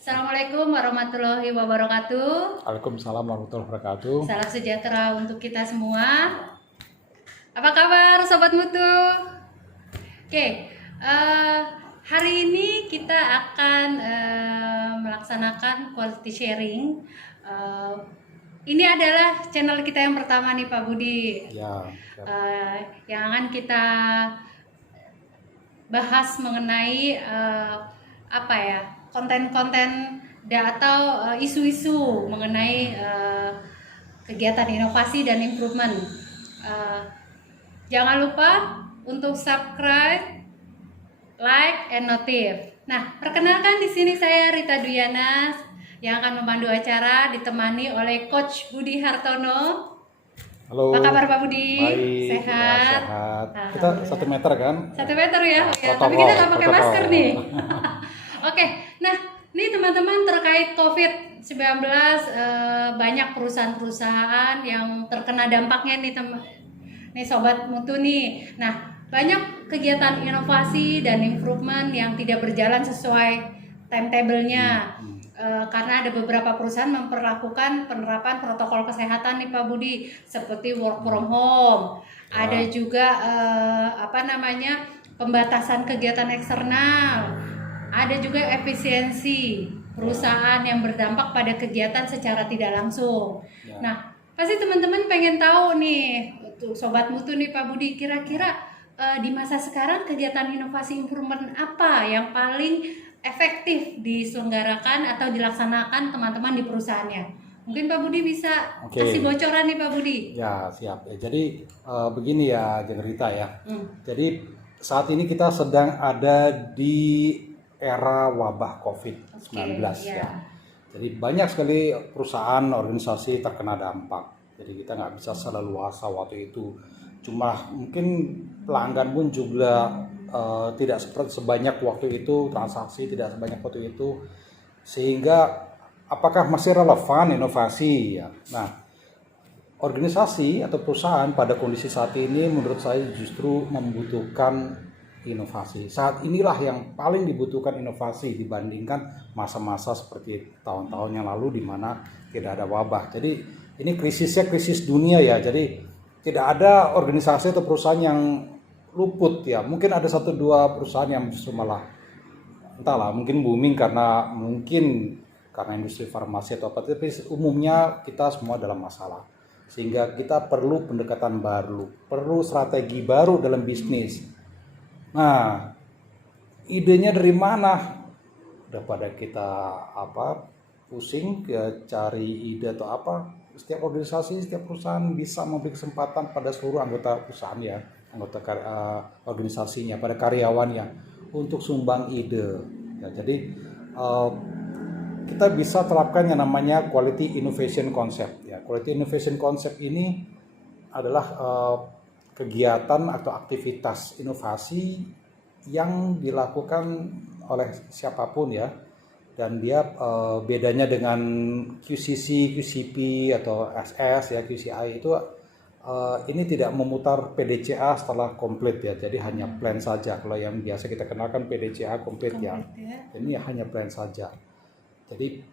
Assalamualaikum warahmatullahi wabarakatuh. Waalaikumsalam warahmatullahi wabarakatuh. Salam sejahtera untuk kita semua. Apa kabar Sobat Mutu? Oke, hari ini kita akan melaksanakan quality sharing. Ini adalah channel kita yang pertama nih Pak Budi. Ya. Yang akan kita bahas mengenai konten-konten atau isu-isu mengenai kegiatan inovasi dan improvement. Jangan lupa untuk subscribe, like, and notif. Nah, perkenalkan di sini saya Rita Duyana yang akan memandu acara ditemani oleh Coach Budi Hartono. Halo. Apa kabar Pak Budi? Baik. Sehat. Ya, sehat. Kita 1 meter kan? 1 meter ya, Protokol, tapi kita nggak pakai protokol. masker nih. Oke, nah ini teman-teman terkait COVID-19 banyak perusahaan-perusahaan yang terkena dampaknya nih Sobat Mutu nih. Nah banyak kegiatan inovasi dan improvement yang tidak berjalan sesuai timetable-nya. Karena ada beberapa perusahaan memperlakukan penerapan protokol kesehatan nih Pak Budi, seperti work from home. Ada juga pembatasan kegiatan eksternal. Ada juga efisiensi perusahaan yang berdampak pada kegiatan secara tidak langsung. Nah, pasti teman-teman pengen tahu nih, untuk Sobat Mutu nih Pak Budi, kira-kira di masa sekarang kegiatan inovasi improvement apa yang paling efektif diselenggarakan atau dilaksanakan teman-teman di perusahaannya? Mungkin Pak Budi bisa kasih bocoran nih Pak Budi. Ya, siap. Jadi begini ya, Rita ya. Jadi saat ini kita sedang ada di era wabah COVID-19 ya. Jadi banyak sekali perusahaan, organisasi terkena dampak. Jadi kita nggak bisa seleluasa waktu itu. Cuma mungkin pelanggan pun juga tidak sebanyak waktu itu, transaksi tidak sebanyak waktu itu, sehingga apakah masih relevan inovasi ya? Nah, organisasi atau perusahaan pada kondisi saat ini menurut saya justru membutuhkan inovasi. Saat inilah yang paling dibutuhkan inovasi dibandingkan masa-masa seperti tahun-tahun yang lalu di mana tidak ada wabah. Jadi ini krisisnya krisis dunia ya. Jadi tidak ada organisasi atau perusahaan yang luput ya. Mungkin ada 1-2 perusahaan yang justru malah entahlah mungkin booming karena industri farmasi atau apa, tapi umumnya kita semua dalam masalah. Sehingga kita perlu pendekatan baru, perlu strategi baru dalam bisnis. Nah, idenya dari mana? Daripada kita pusing cari ide atau apa, setiap organisasi, setiap perusahaan bisa memberi kesempatan pada seluruh anggota perusahaan ya, anggota organisasinya, pada karyawannya untuk sumbang ide. Ya, jadi kita bisa terapkan yang namanya quality innovation concept. Ya, quality innovation concept ini adalah kegiatan atau aktivitas inovasi yang dilakukan oleh siapapun ya, dan dia bedanya dengan QCC, QCP atau SS ya, QCI itu ini tidak memutar PDCA setelah komplit ya, jadi hanya plan saja. Kalau yang biasa kita kenalkan PDCA komplit ya, ini hanya plan saja. Jadi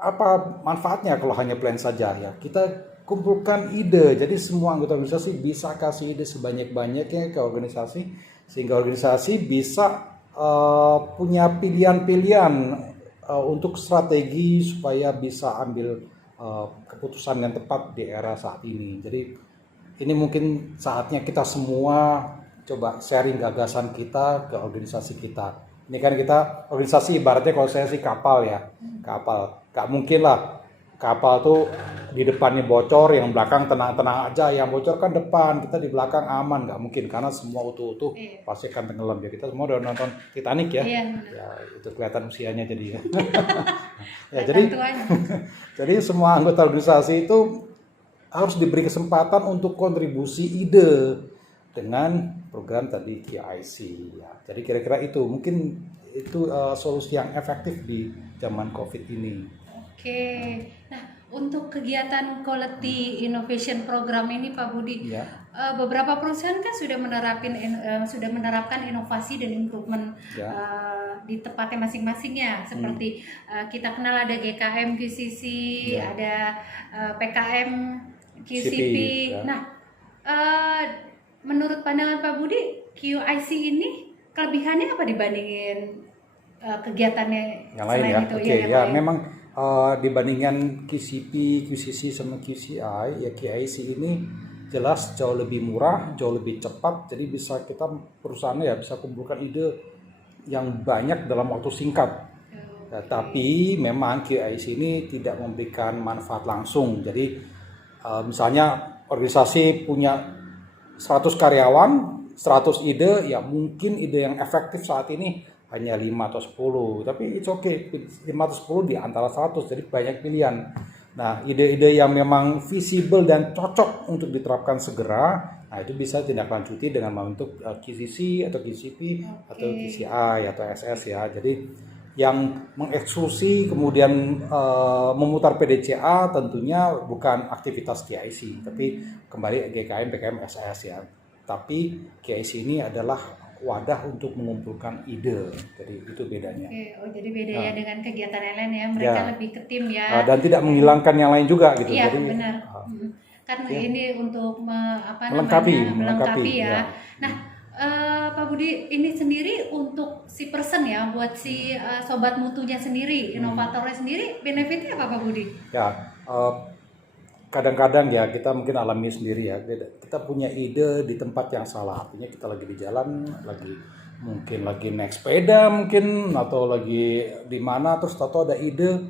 apa manfaatnya kalau hanya plan saja ya? Kita kumpulkan ide, jadi semua anggota organisasi bisa kasih ide sebanyak-banyaknya ke organisasi, sehingga organisasi bisa punya pilihan-pilihan untuk strategi supaya bisa ambil keputusan yang tepat di era saat ini. Jadi ini mungkin saatnya kita semua coba sharing gagasan kita ke organisasi kita. Ini kan kita organisasi ibaratnya kalau saya sih kapal ya, kapal. Gak mungkin lah kapal tuh di depannya bocor, yang belakang tenang-tenang aja, yang bocor kan depan, kita di belakang aman. Gak mungkin karena semua utuh-utuh pasti akan tenggelam ya. Kita semua udah nonton Titanic ya, ya itu kelihatan usianya jadi. Ya jadi semua anggota organisasi itu harus diberi kesempatan untuk kontribusi ide dengan program tadi QIC ya. Jadi kira-kira itu mungkin itu solusi yang efektif di zaman COVID ini. Oke. Nah, untuk kegiatan quality innovation program ini Pak Budi, beberapa perusahaan kan sudah menerapkan inovasi dan improvement di tempatnya masing-masing ya. Seperti kita kenal ada GKM QCC, ada PKM QCP. ya. Nah, menurut pandangan Pak Budi, QIC ini kelebihannya apa dibandingin kegiatannya Yang lain selain ya. itu? Oke, yang ya lain. memang dibandingkan QCP, QCC sama QCI, ya QIC ini jelas jauh lebih murah, jauh lebih cepat. Jadi bisa kita perusahaannya ya bisa kumpulkan ide yang banyak dalam waktu singkat. Ya, tapi memang QIC ini tidak memberikan manfaat langsung. Jadi misalnya organisasi punya 100 karyawan, 100 ide, ya mungkin ide yang efektif saat ini hanya 5 atau 10, tapi it's okay, 5 atau 10 di antara 100, jadi banyak pilihan. Nah, ide-ide yang memang visible dan cocok untuk diterapkan segera, nah itu bisa ditindaklanjuti dengan membentuk QCC atau QCP atau QCI atau SS ya. Jadi yang mengeksklusi kemudian memutar PDCA tentunya bukan aktivitas QIC, tapi kembali GKM, PKM, SS ya. Tapi QIC ini adalah wadah untuk mengumpulkan ide, jadi itu bedanya. Oke, oh jadi bedanya dengan kegiatan yang lain ya, mereka lebih ke tim ya. Dan tidak menghilangkan yang lain juga gitu. Iya jadi, benar. Karena ini untuk melengkapi ya. Nah, Pak Budi, ini sendiri untuk si person ya, buat si sobat mutunya sendiri, inovatornya sendiri, benefitnya apa Pak Budi? Ya, kadang-kadang ya kita mungkin alami sendiri ya, kita punya ide di tempat yang salah, artinya kita lagi di jalan, mungkin lagi naik sepeda mungkin, atau lagi di mana, terus tahu ada ide.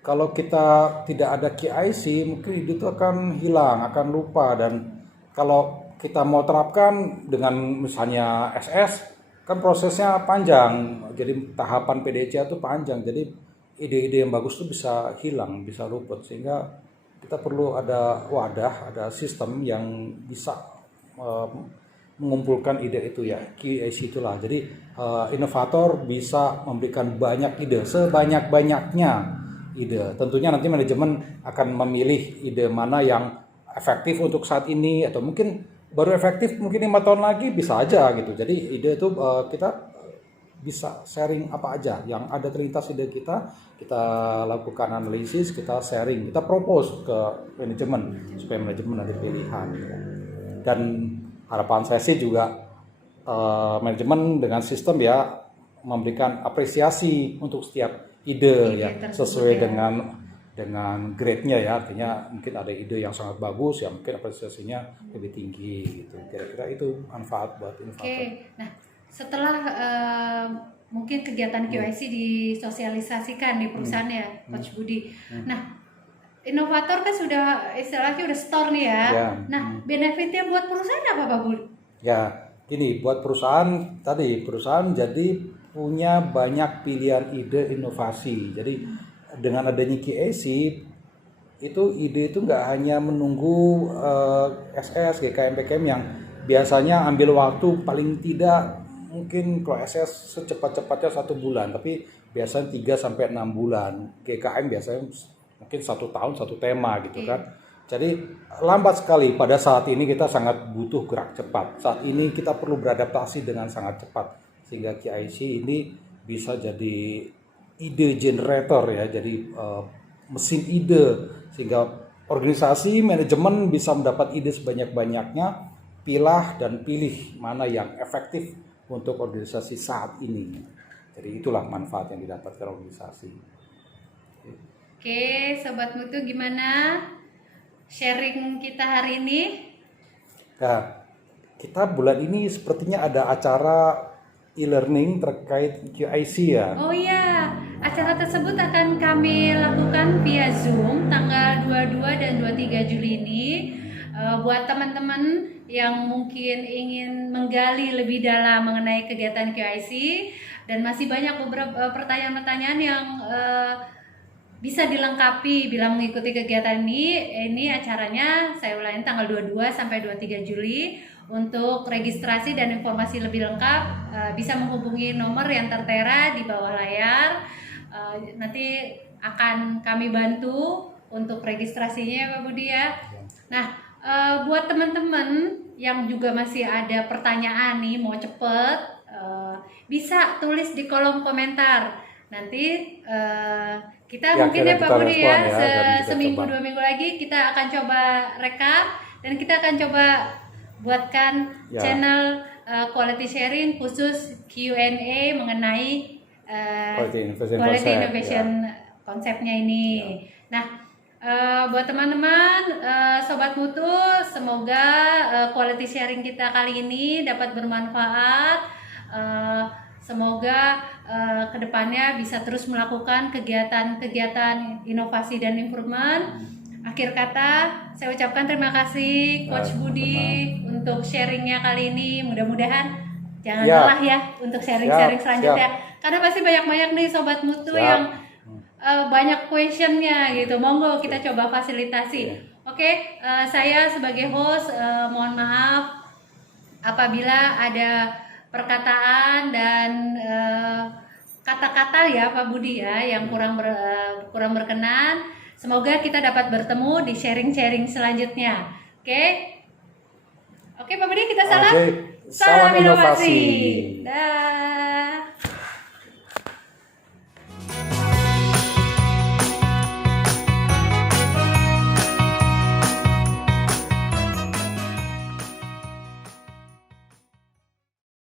Kalau kita tidak ada QIC, mungkin ide itu akan hilang, akan lupa. Dan kalau kita mau terapkan dengan misalnya SS, kan prosesnya panjang, jadi tahapan PDCA itu panjang, jadi ide-ide yang bagus itu bisa hilang, bisa luput, sehingga kita perlu ada wadah, ada sistem yang bisa mengumpulkan ide itu ya, QIC itulah. Jadi inovator bisa memberikan banyak ide, sebanyak-banyaknya ide. Tentunya nanti manajemen akan memilih ide mana yang efektif untuk saat ini, atau mungkin baru efektif mungkin 5 tahun lagi, bisa aja gitu. Jadi ide itu kita bisa sharing apa aja yang ada terlintas ide kita lakukan analisis, kita sharing, kita propose ke manajemen supaya manajemen ada pilihan. Dan harapan saya sih juga manajemen dengan sistem ya memberikan apresiasi untuk setiap ide ya sesuai dengan grade-nya ya, artinya mungkin ada ide yang sangat bagus ya mungkin apresiasinya lebih tinggi gitu. Kira-kira itu manfaat buat inovator. Oke. Nah, setelah mungkin kegiatan QIC disosialisasikan di perusahaannya, Coach Budi. Nah, inovator kan sudah istilahnya udah store nih ya. Nah, benefitnya buat perusahaan apa Pak Budi? Ya, gini, buat perusahaan jadi punya banyak pilihan ide inovasi. Jadi dengan adanya QIC itu ide itu nggak hanya menunggu SS, GKM, PKM yang biasanya ambil waktu paling tidak mungkin kalau SS secepat-cepatnya 1 bulan, tapi biasanya 3-6 bulan. GKM biasanya mungkin 1 tahun 1 tema gitu kan. Jadi lambat sekali. Pada saat ini kita sangat butuh gerak cepat. Saat ini kita perlu beradaptasi dengan sangat cepat. Sehingga QIC ini bisa jadi ide generator ya, jadi mesin ide. Sehingga organisasi, manajemen bisa mendapat ide sebanyak-banyaknya, pilah dan pilih mana yang efektif untuk organisasi saat ini. Jadi itulah manfaat yang didapatkan organisasi. Oke, Sobat Mutu, gimana sharing kita hari ini? Nah, kita bulan ini sepertinya ada acara e-learning terkait QIC ya. Oh iya, acara tersebut akan kami lakukan via Zoom tanggal 22 dan 23 Juli ini. Buat teman-teman yang mungkin ingin menggali lebih dalam mengenai kegiatan QIC, dan masih banyak beberapa pertanyaan-pertanyaan yang bisa dilengkapi bila mengikuti kegiatan ini acaranya saya ulangi tanggal 22 sampai 23 Juli. Untuk registrasi dan informasi lebih lengkap bisa menghubungi nomor yang tertera di bawah layar. Nanti akan kami bantu untuk registrasinya Pak Budi ya. Nah, buat teman-teman yang juga masih ada pertanyaan nih, mau cepet bisa tulis di kolom komentar. Nanti kita Ya, mungkin ya kita Pak Budi ya, respon ya, dan kita seminggu coba. 2 minggu lagi kita akan coba rekap dan kita akan coba buatkan Ya. channel quality sharing khusus Q&A mengenai quality konsep, innovation konsepnya ini. Nah, buat teman-teman sobat mutu, semoga quality sharing kita kali ini dapat bermanfaat. Semoga kedepannya bisa terus melakukan kegiatan-kegiatan inovasi dan improvement. Akhir kata, saya ucapkan terima kasih Coach Budi untuk sharingnya kali ini. Mudah-mudahan jangan Ya. lelah ya untuk sharing-sharing Siap, selanjutnya. Karena pasti banyak-banyak nih sobat mutu Siap. yang banyak questionnya gitu. Monggo kita coba fasilitasi. Oke, saya sebagai host mohon maaf apabila ada perkataan dan kata-kata ya Pak Budi ya yang kurang berkenan. Semoga kita dapat bertemu di sharing-sharing selanjutnya. Oke. Oke Pak Budi, kita salam. Oke, salam inovasi. Dah.